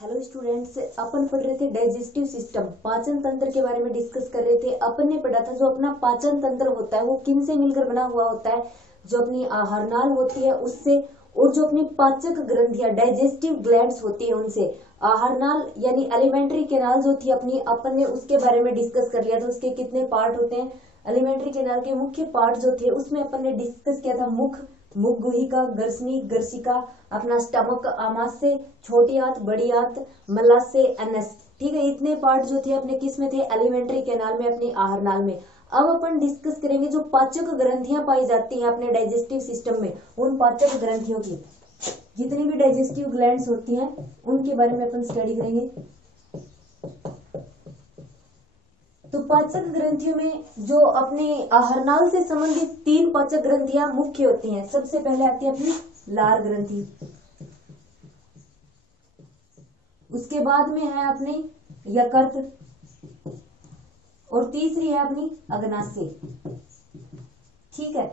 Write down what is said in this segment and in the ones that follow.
Hello students, अपन पढ़ रहे थे डाइजेस्टिव सिस्टम, पाचन तंत्र के बारे में डिस्कस कर रहे थे। अपन ने पढ़ा था जो अपना पाचन तंत्र होता है वो किन से मिलकर बना हुआ होता है, जो अपनी आहार नाल होती है उससे, और जो अपनी पाचक ग्रंथियां डाइजेस्टिव ग्लैंड्स होती है उनसे। आहार नाल यानी एलिमेंट्री कैनाल जो थी अपनी, अपन ने उसके बारे में डिस्कस कर लिया था। उसके कितने पार्ट होते हैं, एलिमेंट्री कैनाल के मुख्य पार्ट जो थे उसमें अपन ने डिस्कस किया था मुख, मुख गुहिका, गर्सनी, गर्सिका, अपना स्टमक, आमाशय, छोटी आंत, बड़ी आंत, मलाशय, एनस। ठीक है, इतने पार्ट जो थे अपने किस में थे, एलिमेंट्री कैनाल में, अपनी आहार नाल में। अब अपन डिस्कस करेंगे जो पाचक ग्रंथियां पाई जाती हैं अपने डाइजेस्टिव सिस्टम में, उन पाचक ग्रंथियों की, जितनी भी डाइजेस्टिव ग्लैंड्स होती हैं उनके बारे में अपन स्टडी करेंगे। तो पाचक ग्रंथियों में जो अपनी आहारनाल से संबंधित तीन पाचक ग्रंथियां मुख्य होती हैं। सबसे पहले आती है अपनी लार ग्रंथि, उसके बाद में है अपनी यकृत, और तीसरी है अपनी अग्नाशय। ठीक है,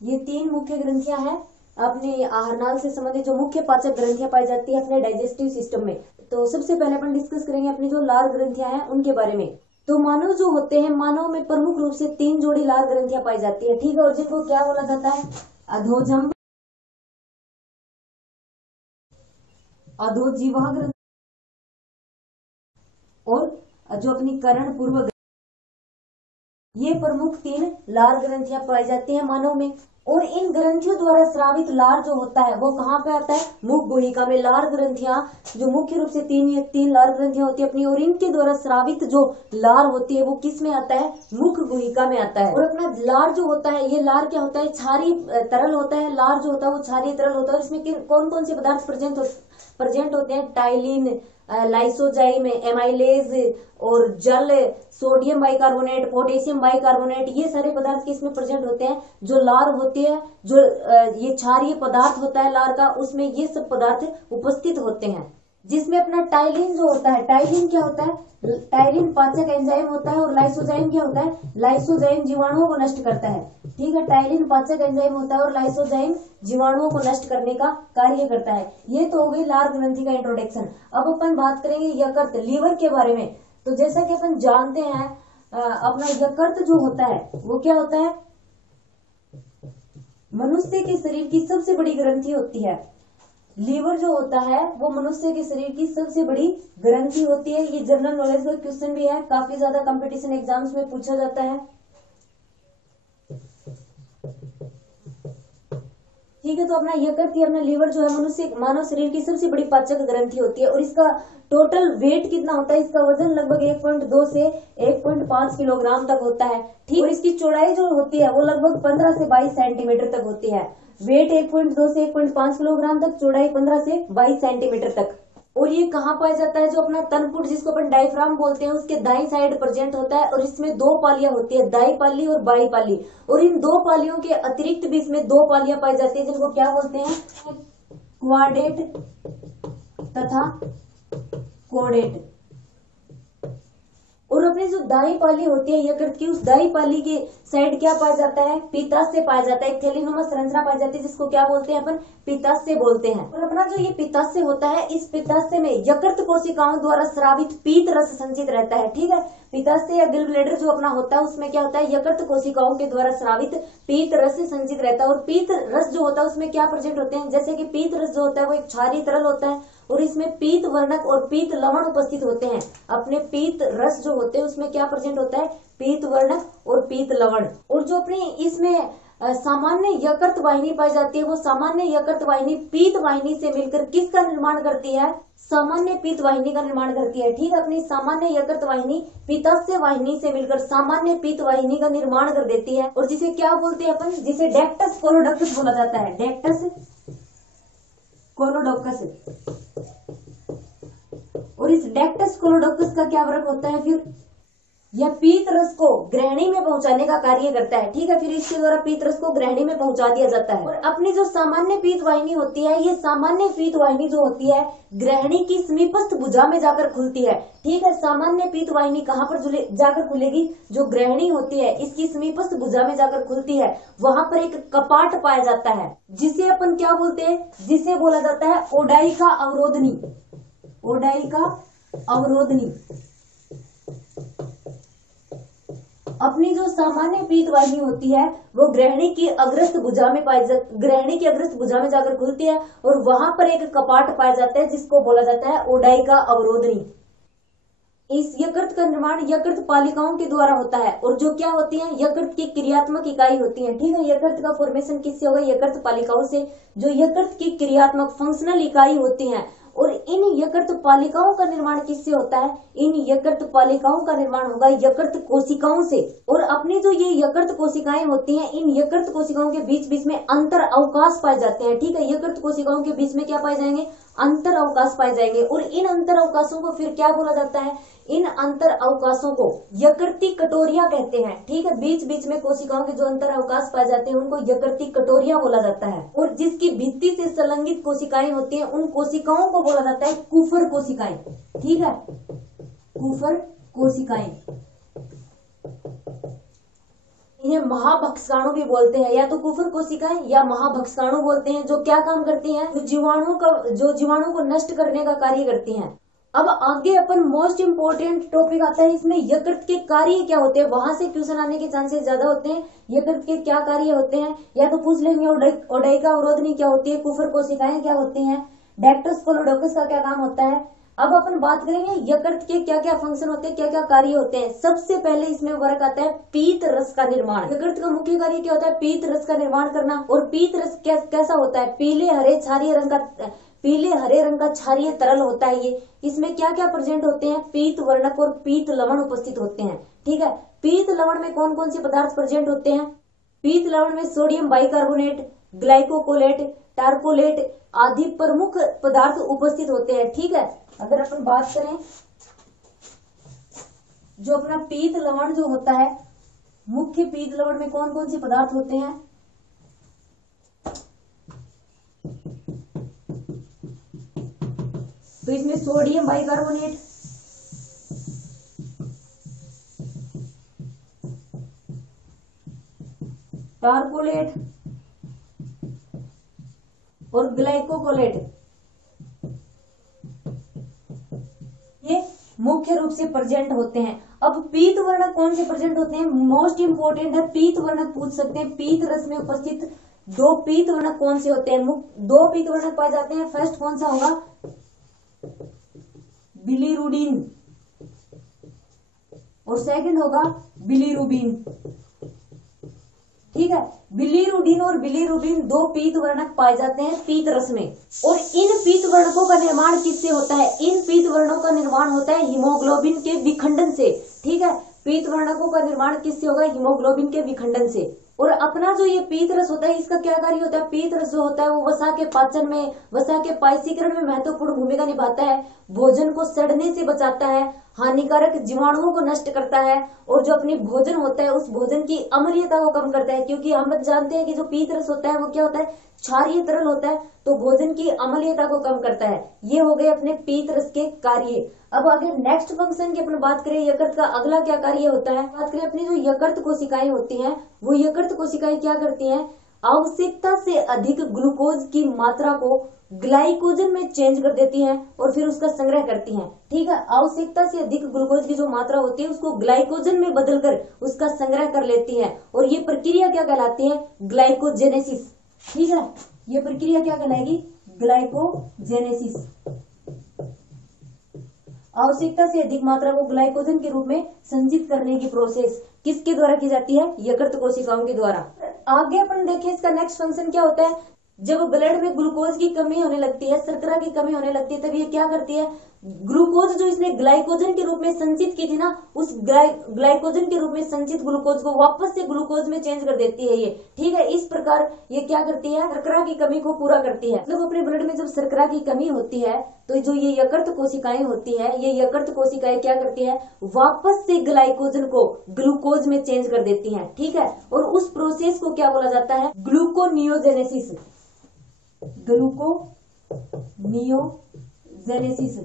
ये तीन मुख्य ग्रंथियां हैं अपने आहारनाल से संबंधित, जो मुख्य पाचक ग्रंथियां पाई जाती है अपने डाइजेस्टिव सिस्टम में। तो सबसे पहले अपन डिस्कस करेंगे अपनी जो लार ग्रंथियां हैं उनके बारे में। तो मानव जो होते हैं, मानव में प्रमुख रूप से तीन जोड़ी लार ग्रंथियां पाई जाती है। ठीक है, और जिनको क्या बोला जाता है, अधोजंभ, अधोजीवा ग्रंथि और जो अपनी कर्ण पूर्व, ये प्रमुख तीन लार ग्रंथियां पाई जाती हैं मानव में। और इन ग्रंथियों द्वारा स्रावित लार जो होता है वो कहाँ पे आता है, मुख गुहिका में। लार ग्रंथियां जो मुख्य रूप से तीन लार ग्रंथियां होती है अपनी, और इनके द्वारा स्रावित जो लार होती है वो किस में आता है, मुख गुहिका में आता है। और अपना लार जो होता है, ये लार क्या होता है, क्षारीय तरल होता है। लार जो होता है वो क्षारीय तरल होता है। इसमें कौन कौन से पदार्थ प्रेजेंट होते हैं, टाइलिन, लाइसोजाइम, एमाइलेज और जल, सोडियम बाइकार्बोनेट, पोटेशियम बाइकार्बोनेट, ये सारे पदार्थ किसमें प्रेजेंट होते हैं, जो लार होती है, जो ये क्षारीय पदार्थ होता है लार का, उसमें ये सब पदार्थ उपस्थित होते हैं। जिसमें अपना टाइलिन जो होता है, टाइलिन क्या होता है, टाइलिन पाचक एंजाइम होता है। और लाइसोजाइम क्या होता है, लाइसोजाइम जीवाणुओं को नष्ट करता है। ठीक है, टाइलिन पाचक एंजाइम होता है और लाइसोजाइम जीवाणुओं को नष्ट करने का कार्य करता है। ये तो हो गई लार ग्रंथि का इंट्रोडक्शन। अब अपन बात करेंगे यकृत, लीवर के बारे में। तो जैसा कि अपन जानते हैं अपना यकृत जो होता है वो क्या होता है, मनुष्य के शरीर की सबसे बड़ी ग्रंथि होती है। लीवर जो होता है वो मनुष्य के शरीर की सबसे बड़ी ग्रंथि होती है। ये जनरल नॉलेज का क्वेश्चन भी है, काफी ज्यादा कंपटीशन एग्जाम्स में पूछा जाता है। ठीक है, तो अपना यकृत या अपना लीवर जो है मनुष्य मानव शरीर की सबसे बड़ी पाचक ग्रंथि होती है। और इसका टोटल वेट कितना होता है, इसका वजन लगभग 1.2 से 1.5 किलोग्राम तक होता है। ठीक, और इसकी चौड़ाई जो होती है वो लगभग 15 से 22 सेंटीमीटर तक होती है। वेट 1.2 से 1.5 किलोग्राम तक, चौड़ाई 15 से 22 सेंटीमीटर तक। और ये कहाँ पाया जाता है, जो अपना तनपुट जिसको अपन डायफ्राम बोलते हैं उसके दाईं साइड प्रेजेंट होता है। और इसमें दो पालियां होती है, दाई पाली और बाई पाली। और इन दो पालियों के अतिरिक्त भी इसमें दो पालियां पाई जाती है जिनको क्या बोलते हैं, क्वाडेट तथा कोडेट। और अपनी जो दाई पाली होती है यकृत की, उस दाई पाली के साइड क्या पाया जाता है, पित्ताशय पाया जाता है। एक थैलीनुमा संरचना पाई जाती है जिसको क्या बोलते हैं अपन, पित्ताशय बोलते हैं। और अपना जो ये पित्ताशय होता है, इस पित्ताशय में यकृत कोशिकाओं द्वारा स्रावित पीत रस संचित रहता है। ठीक है, पित्ताशय या गिल ब्लैडर जो अपना होता है उसमें क्या होता है, यकृत कोशिकाओं के द्वारा स्रावित पीत रस संचित रहता है। और पीत रस जो होता है उसमें क्या प्रेजेंट होते हैं, जैसे कि पीत रस जो होता है वो एक क्षारीय तरल होता है और इसमें पीत वर्णक और पीत लवण उपस्थित होते हैं। अपने पीत रस जो होते हैं उसमें क्या प्रेजेंट होता है, पीत वर्णक और पीत लवण। और जो अपनी इसमें सामान्य यकृत वाहिनी पाई जाती है, वो सामान्य यकृत वाहिनी पीत वाहिनी से मिलकर किसका निर्माण करती है, सामान्य पीत वाहिनी का निर्माण करती है। ठीक है, अपनी सामान्य यकृत वाहिनी पित्ताशय वाहिनी से मिलकर सामान्य पीत वाहिनी का निर्माण कर देती है। और जिसे क्या बोलते हैं अपन, जिसे डेक्टस कोलोडक्टस बोला जाता है, डेक्टस कोलोडोकस। और इस डेक्टस कोलोडोकस का क्या वर्क होता है, फिर यह पीत रस को ग्रहणी में पहुंचाने का कार्य करता है। ठीक है, फिर इसके द्वारा पीत रस को ग्रहणी में पहुंचा दिया जाता है। और अपनी जो सामान्य पीत वाहिनी होती है, ये सामान्य पीत वाहिनी जो होती है ग्रहणी की समीपस्थ भुजा में जाकर खुलती है। ठीक है, सामान्य पीत वाहिनी कहाँ पर जाकर खुलेगी, जो ग्रहणी होती है इसकी समीपस्थ भुजा में जाकर खुलती है। वहां पर एक कपाट पाया जाता है जिसे अपन क्या बोलते हैं, जिसे बोला जाता है ओडाई का अवरोधनी। ओडाइका अवरोधनी अपनी जो सामान्य पीत वाहिनी होती है वो ग्रहणी की अग्रस्त भुजा में ग्रहणी की अग्रस्त भुजा में जाकर खुलती है और वहां पर एक कपाट पाया जाता है जिसको बोला जाता है ओडाइका अवरोधनी। इस यकृत का निर्माण यकृत पालिकाओं के द्वारा होता है और जो क्या होती है यकृत की क्रियात्मक इकाई होती है। ठीक है, यकृत का फॉर्मेशन किससे होगा? यकृत पालिकाओं से, जो यकृत की क्रियात्मक फंक्शनल इकाई होती है। और इन यकृत पालिकाओं का निर्माण किससे होता है? इन यकृत पालिकाओं का निर्माण होगा यकृत कोशिकाओं से। और अपनी जो ये यकृत कोशिकाएं होती हैं, इन यकृत कोशिकाओं के बीच बीच में अंतर अवकाश पाए जाते हैं। ठीक है, यकृत कोशिकाओं के बीच में क्या पाए जाएंगे? अंतर अवकाश पाए जाएंगे। और इन अंतर अवकाशों को फिर क्या बोला जाता है? इन अंतर अवकाशों को यकृती कटोरियां कहते हैं। ठीक है, बीच बीच में कोशिकाओं के जो अंतर अवकाश पाए जाते हैं उनको यकृती कटोरियां बोला जाता है। और जिसकी भित्ति से संलग्नित कोशिकाएं होती हैं उन कोशिकाओं को बोला जाता है कुफर कोशिकाएं। ठीक है, कुफर कोशिकाएं। इन्हें महाभक्षकाणु भी बोलते हैं, या तो कुफर कोशिकाएं या महाभक्षकाणु बोलते हैं, जो क्या काम करती हैं? जो जीवाणु को नष्ट करने का कार्य करती हैं। अब आगे अपन मोस्ट इम्पोर्टेंट टॉपिक आता है, इसमें यकृत के कार्य क्या होते हैं, वहां से क्वेश्चन आने के चांसेस ज्यादा होते हैं। यकृत के क्या कार्य होते हैं, या तो पूछ लेंगे ओडाइका अवरोधनी क्या होती है, कुफर कोशिकाएं क्या होती हैं, डैक्टस कोलोडोकस का क्या काम होता है। अब अपन बात करेंगे यकृत के क्या क्या फंक्शन होते हैं, क्या क्या कार्य होते हैं। सबसे पहले इसमें वर्क आता है पीत रस का निर्माण। यकृत का मुख्य कार्य क्या होता है? पीत रस का निर्माण करना। और पीत रस कैसा होता है? पीले हरे रंग का क्षारीय तरल होता है ये। इसमें क्या क्या प्रेजेंट होते हैं? पीत वर्णक और पीत लवण उपस्थित होते हैं। ठीक है, पीत लवण में कौन कौन से पदार्थ प्रेजेंट होते हैं? पीत लवण में सोडियम बाइकार्बोनेट, ग्लाइकोकोलेट, टार्कोलेट आदि प्रमुख पदार्थ उपस्थित होते हैं। ठीक है, अगर अपन बात करें जो अपना पीत लवण जो होता है, मुख्य पीत लवण में कौन कौन से पदार्थ होते हैं? तो इसमें सोडियम बाइकार्बोनेट, टार्कोलेट और ग्लाइकोकोलेट ये मुख्य रूप से प्रेजेंट होते हैं। अब पीत वर्णक कौन से प्रेजेंट होते हैं? मोस्ट इंपोर्टेंट है, पीत वर्णक पूछ सकते हैं। पीत रस में उपस्थित दो पीत वर्णक कौन से होते हैं? दो पीत वर्णक पाए जाते हैं। फर्स्ट कौन सा होगा? बिलीरुबिन, और सेकंड होगा बिलीरुबिन। ठीक है, बिलीरुबिन और बिलीरुबिन दो पीत वर्णक पाए जाते हैं पीत रस में। और इन पीत वर्णकों का निर्माण किससे होता है? इन पीत वर्णों का निर्माण होता है हीमोग्लोबिन के विखंडन से। ठीक है, पीत वर्णकों का निर्माण किससे होगा? हीमोग्लोबिन के विखंडन से। और अपना जो ये पीत रस होता है इसका क्या कार्य होता है? पीत रस जो होता है वो वसा के पाचन में, वसा के पायसीकरण में महत्वपूर्ण भूमिका निभाता है। भोजन को सड़ने से बचाता है, हानिकारक जीवाणुओं को नष्ट करता है, और जो अपनी भोजन होता है उस भोजन की अम्लीयता को कम करता है। क्योंकि हम जानते हैं कि जो पीत रस होता है वो क्या होता है? क्षारीय तरल होता है, तो भोजन की अम्लीयता को कम करता है। ये हो गए अपने पीत रस के कार्य। अब आगे नेक्स्ट फंक्शन की अपन बात करें, यकृत का अगला क्या कार्य होता है? बात करें अपनी जो यकृत कोशिकाएं होती हैं, वो यकृत कोशिकाएं क्या करती हैं? आवश्यकता से अधिक ग्लूकोज की मात्रा को ग्लाइकोजन में चेंज कर देती हैं और फिर उसका संग्रह करती हैं। ठीक है, आवश्यकता से अधिक ग्लूकोज की जो मात्रा होती है उसको ग्लाइकोजन में बदलकर उसका संग्रह कर लेती हैं। और ये प्रक्रिया क्या कहलाती है? ग्लाइकोजेनेसिस। ठीक है, ये प्रक्रिया क्या कहलाएगी? ग्लाइकोजेनेसिस। आवश्यकता से अधिक मात्रा को ग्लाइकोजन के रूप में संचित करने की प्रोसेस किसके द्वारा की जाती है? यकृत कोशिकाओं के द्वारा। आगे अपन देखें इसका नेक्स्ट फंक्शन क्या होता है। जब ब्लड में ग्लूकोज की कमी होने लगती है, शर्करा की कमी होने लगती है, तब ये क्या करती है? ग्लूकोज जो इसने ग्लाइकोजन के रूप में संचित की थी ना, उस ग्लाइकोजन के रूप में संचित ग्लूकोज को वापस से ग्लूकोज में चेंज कर देती है ये। ठीक है, इस प्रकार ये क्या करती है? शर्करा की कमी को पूरा करती है। मतलब अपने ब्लड में जब शर्करा की कमी होती है तो जो ये यकृत कोशिकाएं होती है, ये यकृत कोशिकाएं क्या करती है? वापस से ग्लाइकोजन को ग्लूकोज में चेंज कर देती है। ठीक है, और उस प्रोसेस को क्या बोला जाता है? ग्लूकोनियोजेनेसिस। ग्लूकोनियोजेनेसिस।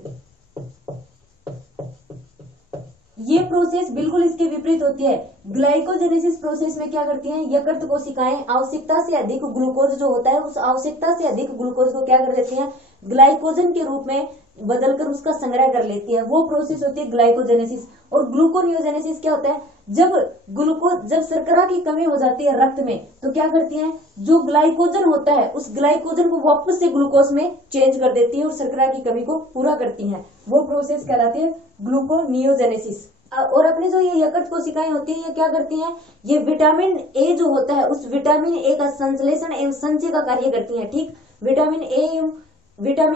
ये प्रोसेस बिल्कुल इसके विपरीत होती है। ग्लाइकोजेनेसिस प्रोसेस में क्या करती हैं, यकृत कोशिकाएं आवश्यकता से अधिक ग्लूकोज जो होता है उस आवश्यकता से अधिक ग्लूकोज को क्या कर देती हैं, ग्लाइकोजन के रूप में बदलकर उसका संग्रह कर लेती है। वो प्रोसेस होती है ग्लाइकोजेनेसिस। और ग्लूकोनियोजेनेसिस क्या होता है, जब शर्करा की कमी हो जाती है रक्त में तो क्या करती हैं, जो ग्लाइकोजन होता है उस ग्लाइकोजन को वापस से ग्लूकोज में चेंज कर देती है और शर्करा की कमी को पूरा करती हैं। वो प्रोसेस कहलाती है ग्लूकोनियोजेनेसिस। और अपने जो ये यकृत कोशिकाएं होती है ये क्या करती हैं, ये विटामिन ए जो होता है उस विटामिन ए का संश्लेषण एवं संचय का कार्य करती हैं। ठीक, विटामिन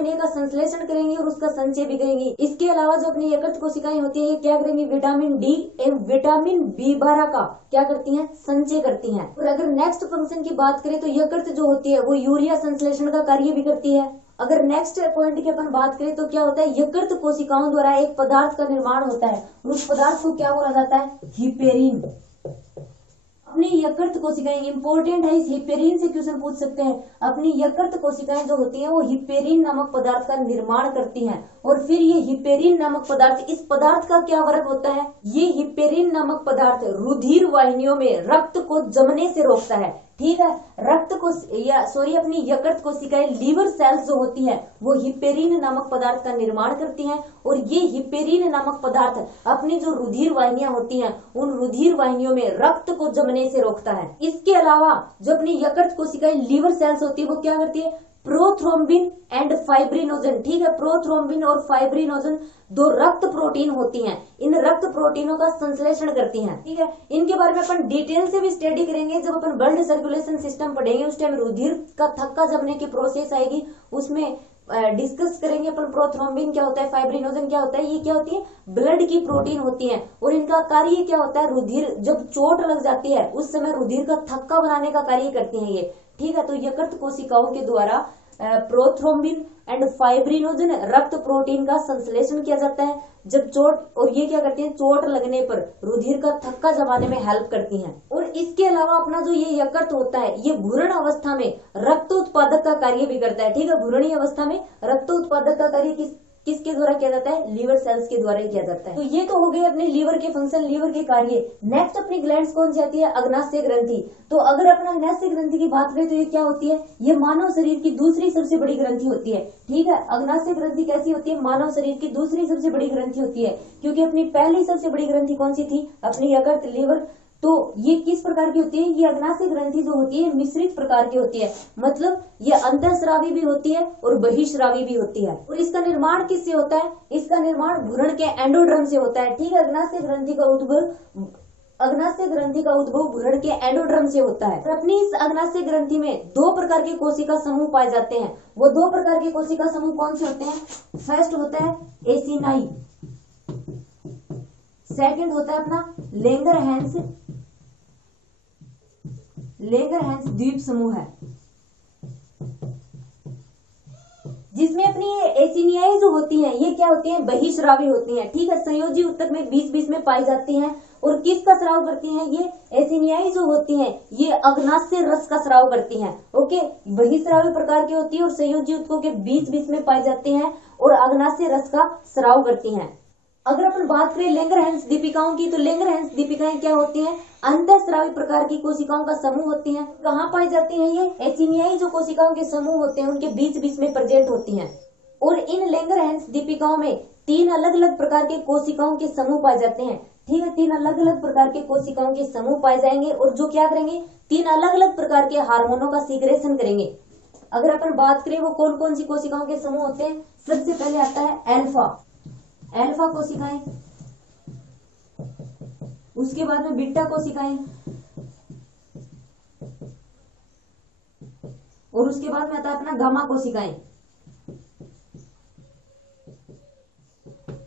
ए का संश्लेषण करेंगी और उसका संचय भी करेंगी। इसके अलावा जो अपनी यकृत कोशिकाएं होती है ये क्या करेंगी, विटामिन डी एवं विटामिन बी12 का क्या करती हैं, संचय करती हैं। और अगर नेक्स्ट फंक्शन की बात करें तो यकृत जो होती है वो यूरिया संश्लेषण का कार्य भी करती है। अगर नेक्स्ट पॉइंट की अपन बात करें तो क्या होता है, यकृत कोशिकाओं द्वारा एक पदार्थ का निर्माण होता है और उस पदार्थ को क्या बोला जाता है, हिपेरिन। अपनी यकृत कोशिकाएं इंपॉर्टेंट है, इस हिपेरिन से क्वेश्चन पूछ सकते हैं। अपनी यकृत कोशिकाएं जो होती हैं वो हिपेरिन नामक पदार्थ का निर्माण करती हैं। और फिर ये हिपेरिन नामक पदार्थ, इस पदार्थ का क्या वर्क होता है, ये हिपेरिन नामक पदार्थ रुधिर वाहिनियों में रक्त को जमने से रोकता है। ठीक है, अपनी यकृत कोशिकाएं लीवर सेल्स जो होती है वो हिपेरिन नामक पदार्थ का निर्माण करती हैं और ये हिपेरिन नामक पदार्थ अपनी जो रुधिर वाहिनियां होती हैं उन रुधिर वाहिनियों में रक्त को जमने से रोकता है। इसके अलावा जो अपनी यकृत कोशिकाएं लीवर सेल्स होती है वो क्या करती है, प्रोथ्रोम्बिन एंड फाइब्रिनोजन। ठीक है, प्रोथ्रोम्बिन और फाइब्रिनोजन दो रक्त प्रोटीन होती हैं, इन रक्त प्रोटीनों का संश्लेषण करती हैं। ठीक है, इनके बारे में अपन डिटेल से भी स्टडी करेंगे जब अपन ब्लड सर्कुलेशन सिस्टम पढ़ेंगे। उस टाइम रुधिर का थक्का जमने की प्रोसेस आएगी, उसमें डिस्कस करेंगे अपन प्रोथ्रोम्बिन क्या होता है, फाइब्रिनोजन क्या होता है। ये क्या होती है, ब्लड की प्रोटीन होती है और इनका कार्य क्या होता है, रुधिर जब चोट लग जाती है उस समय रुधिर का थक्का बनाने का कार्य करती हैं ये। ठीक है, तो यकृत कोशिकाओं के द्वारा प्रोथ्रोम्बिन एंड फाइब्रिनोजन रक्त प्रोटीन का संश्लेषण किया जाता है जब चोट, और ये क्या करती हैं, चोट लगने पर रुधिर का थक्का जमाने में हेल्प करती हैं। और इसके अलावा अपना जो ये यकृत होता है ये भ्रूण अवस्था में रक्त उत्पादक का कार्य भी करता है। ठीक है, भ्रूणी अवस्था में रक्त उत्पादक का कार्य किसके द्वारा किया जाता है, लीवर सेल्स के द्वारा ही किया जाता है। तो ये तो हो गए अपने लीवर के फंक्शन, लीवर के कार्य। नेक्स्ट अपनी ग्लैंड्स कौन सी आती है, अग्नाशय ग्रंथि। तो अगर अपना अग्नाशय ग्रंथि की बात करें तो ये क्या होती है, ये मानव शरीर की दूसरी सबसे बड़ी ग्रंथि होती है। ठीक है, अग्नाशय ग्रंथि कैसी होती है, मानव शरीर की दूसरी सबसे बड़ी ग्रंथि होती है, क्योंकि अपनी पहली सबसे बड़ी ग्रंथि कौन सी थी, अपनी यकृत, लीवर। तो ये किस प्रकार की होती है, ये अग्नाशय ग्रंथि जो होती है मिश्रित प्रकार की होती है, मतलब ये अंतःस्रावी भी होती है और बहिःस्रावी भी होती है। और इसका निर्माण किससे होता है, इसका निर्माण भ्रूण के एंडोड्रम से होता है। ठीक है, अग्नाशय ग्रंथि का उद्भव भ्रूण के एंडोड्रम से होता है। और अपनी इस अग्नाशय ग्रंथि में दो प्रकार के कोशिका समूह पाए जाते हैं। वो दो प्रकार के कोशिका समूह कौन से होते हैं, फर्स्ट होता है एसिनाई, सेकंड होता है अपना लेंगरहैंस द्वीप समूह है, जिसमें अपनी एसिनियाई जो होती हैं ये क्या होती हैं, बहिःस्रावी होती हैं। ठीक है, संयोजी ऊतक में बीच में पाई जाती हैं। और किसका स्राव करती हैं, ये एसिनियाई जो होती हैं ये अग्नाशय रस का स्राव करती हैं। ओके, बहिःस्रावी प्रकार की होती है और संयोजी ऊतकों के बीच में पाई जाती हैं और अग्नाशय रस का स्राव करती हैं। अगर अपन बात करें लेंगरहैंस दीपिकाओं की, तो लेंगरहैंस दीपिकाएं क्या होती हैं, अंतःस्रावी प्रकार की कोशिकाओं का समूह होती हैं। कहाँ पाई जाती हैं, ये एसिनियाई जो कोशिकाओं के समूह होते हैं उनके बीच में प्रेजेंट होती हैं। और इन लेंगरहैंस दीपिकाओं में 3 अलग अलग प्रकार के कोशिकाओं के समूह पाए जाते हैं। ठीक है, 3 अलग अलग प्रकार के कोशिकाओं के समूह पाए जाएंगे और जो क्या करेंगे, 3 अलग अलग प्रकार के हार्मोनों का सीक्रेशन करेंगे। अगर अपन बात करें वो कौन कौन सी कोशिकाओं के समूह होते हैं, सबसे पहले आता है अल्फा कोशिकाएं, उसके बाद में बीटा कोशिकाएं, और उसके बाद में आता है अपना गामा कोशिकाएं।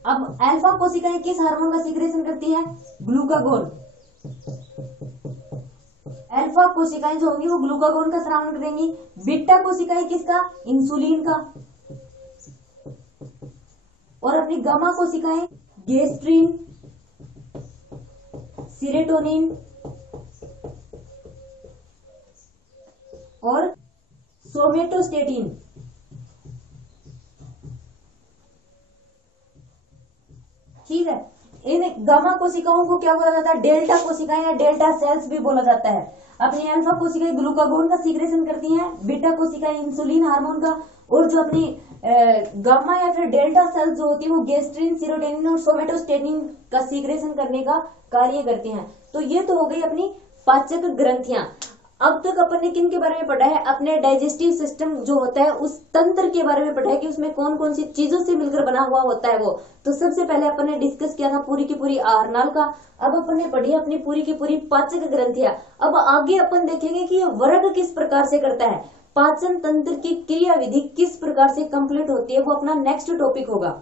अब अल्फा कोशिकाएं किस हार्मोन का सीक्रेशन करती हैं, ग्लूकागोन। अल्फा कोशिकाएं जो होंगी वो ग्लूकागोन का स्राव करेंगी। बीटा कोशिकाएं किसका, इंसुलिन का। और अपनी गामा कोशिकाएं गेस्ट्रिन, सीरोटोनिन और सोमेटोस्टेटिन। ठीक है, इन गामा कोशिकाओं को क्या बोला जाता है, डेल्टा कोशिकाएं या डेल्टा सेल्स भी बोला जाता है। अपनी अल्फा कोशिकाएं ग्लूकागोन का सीक्रेशन करती हैं, बीटा कोशिकाएं इंसुलिन हार्मोन का, और जो अपनी गामा या फिर डेल्टा सेल्स जो होती है वो गेस्ट्रिन, सीरोटोनिन और सोमेटोस्टेटिन का सीक्रेशन करने का कार्य करती हैं। तो ये तो हो गई अपनी पाचक ग्रंथियां। अब तक अपन ने किन के बारे में पढ़ा है, अपने डाइजेस्टिव सिस्टम जो होता है उस तंत्र के बारे में पढ़ा है कि उसमें कौन कौन सी चीजों से मिलकर बना हुआ होता है वो। तो सबसे पहले अपन ने डिस्कस किया था पूरी की पूरी आहार नाल का। अब अपन ने पढ़ी अपनी पूरी की पूरी पाचक ग्रंथियां। अब आगे अपन देखेंगे कि ये वर्ग किस प्रकार से करता है, पाचन तंत्र की क्रिया विधि किस प्रकार से कंप्लीट होती है, वो अपना नेक्स्ट टॉपिक होगा।